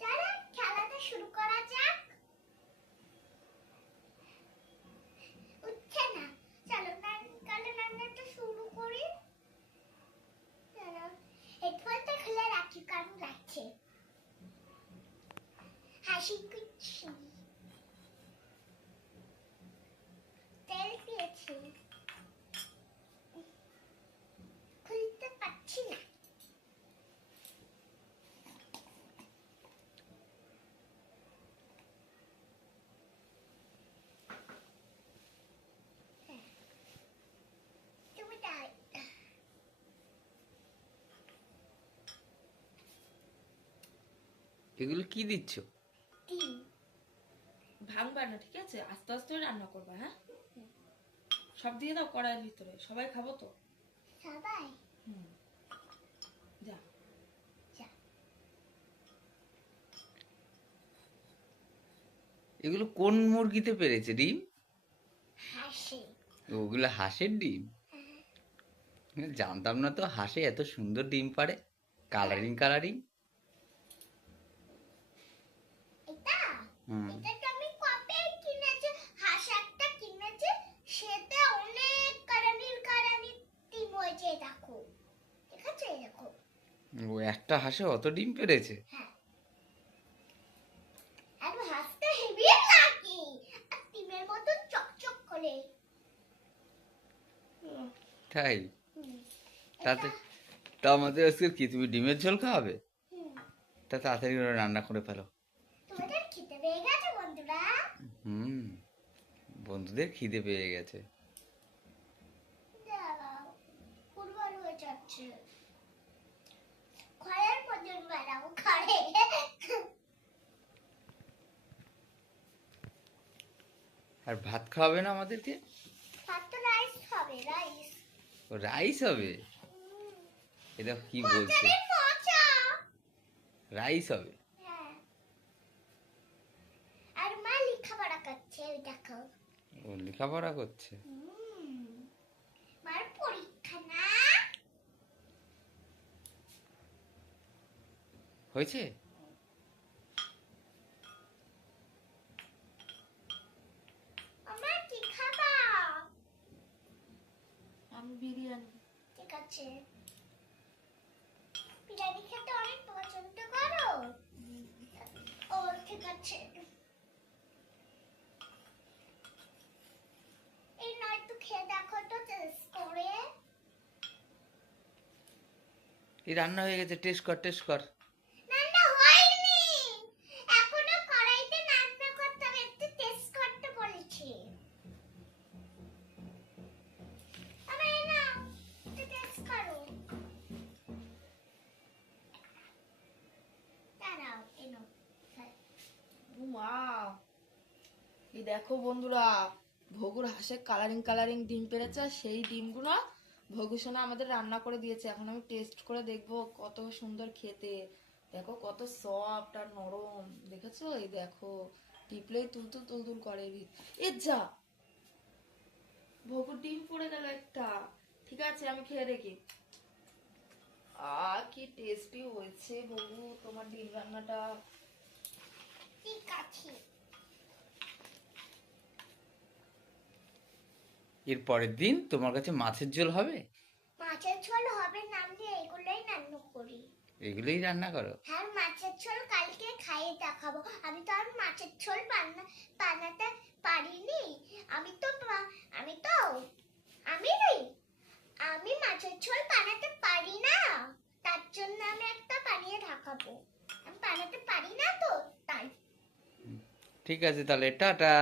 চলো খেলাটা শুরু করা যাক। উঠছে না, চলো তাহলে রান্নাটা শুরু করি। চলো হেডফোনটা খুলে রাখি, কারণ লাগছে। হাসি খুশি তেল দিয়েছি, খুলতে পারছি না। তুমি দাও। এগুলো কি দিচ্ছ? ডিম। ভাঙবা না, ঠিক আছে? আস্তে আস্তে রান্না করবা, হ্যাঁ? সব দিয়ে দাও কড়াইয়ের ভিতরে, সবাই খাবো তো। সবাই যা। এগুলো কোন মুরগিতে পেরেছে ডিম? হাসি। ওগুলো হাঁসের ডিম? জানতাম না তো হাঁসে এত সুন্দর ডিম পারে, কালারিং কালারিং। এটা হুম। এটা তো আমি কবে কিনেছি, হাঁস একটা কিনেছি, সেটা অনেক কারানির ডিম হয়েছে। দেখো, ঠিক আছে? দেখো, ও একটা হাঁসে অত ডিম পেরেছে? হ্যাঁ। আর হাঁসটা হেভি লাগে, আর ডিমের মতন চকচক করে। তাই? হুম, তাতে তা আমাদের আজকে কি, তুমি ডিমের ঝোল খাওয়াবে? হুম। তা তাড়াতাড়ি করে রান্না করে ফেলো। তোমাদের খেতে পেয়ে গেছে বন্ধুরা? হুম, বন্ধুদের খিদে পেয়ে গেছে। দাঁড়াও, ফুটবল হয়ে যাচ্ছে। ঘরের মধ্যে বেড়াবো, ঘরে। আর ভাত খাওয়াবে না আমাদেরকে? ভাত তো রাইস হবে, রাইস। ও রাইস হবে? এটা কি বলছে? মজারে মজা। রাইস হবে? হ্যাঁ। আর মা লেখাপড়া করছে, ওই দেখো। ও লেখাপড়া করছে? মার পরীক্ষা না। হয়েছে? আমার কি খাবা? আমি বিরিয়ানি। ঠিক আছে। বিরিয়ানি খেতে অনেক পছন্দ করো? ও ঠিক আছে। এই নয় তো খেয়ে দেখো তো, টেস্ট করে। এই রান্না হয়ে গেছে, টেস্ট কর টেস্ট কর। রান্না হয়নি, এখনো কড়াইতে রান্না করতে হবে, একটু টেস্ট করতে বলেছি। আরে না, একটু টেস্ট করো। দাঁড়াও, এনো। মা, এই দেখো বন্ধুরা, ভগুর হাঁসে কালারিং ডিম পেরেছে, আর সেই ডিমগুলো ভগু সোনা আমাদের রান্না করে দিয়েছে। এখন আমি টেস্ট করে দেখবো কত সুন্দর খেতে। দেখো কত সফট আর নরম, দেখেছো? এই দেখো, টিপলেই তুলতুল করে। এ যা, ভগুর ডিম পড়ে গেল একটা। ঠিক আছে, আমি খেয়ে দেখি। কি টেস্টি হয়েছে ভগু তোমার ডিম রান্নাটা। ঠিক আছে। এর পরের দিন তোমার কাছে মাছের ঝোল হবে? মাছের ঝোল হবে না, আমি এগুলোই রান্না করি। এগুলোই রান্না করো? হ্যাঁ, মাছের ঝোল কালকে খাইয়ে দেখাবো। আমি তো আর মাছের ঝোল বানাতে পারিনি। আমি তো আমি তো আমি আমি মাছের ঝোল বানাতে পারি না, তার জন্য আমি একটা বানিয়ে দেখাবো। আমি বানাতে পারি না তো, তাই। ঠিক আছে তাহলে, টাটা।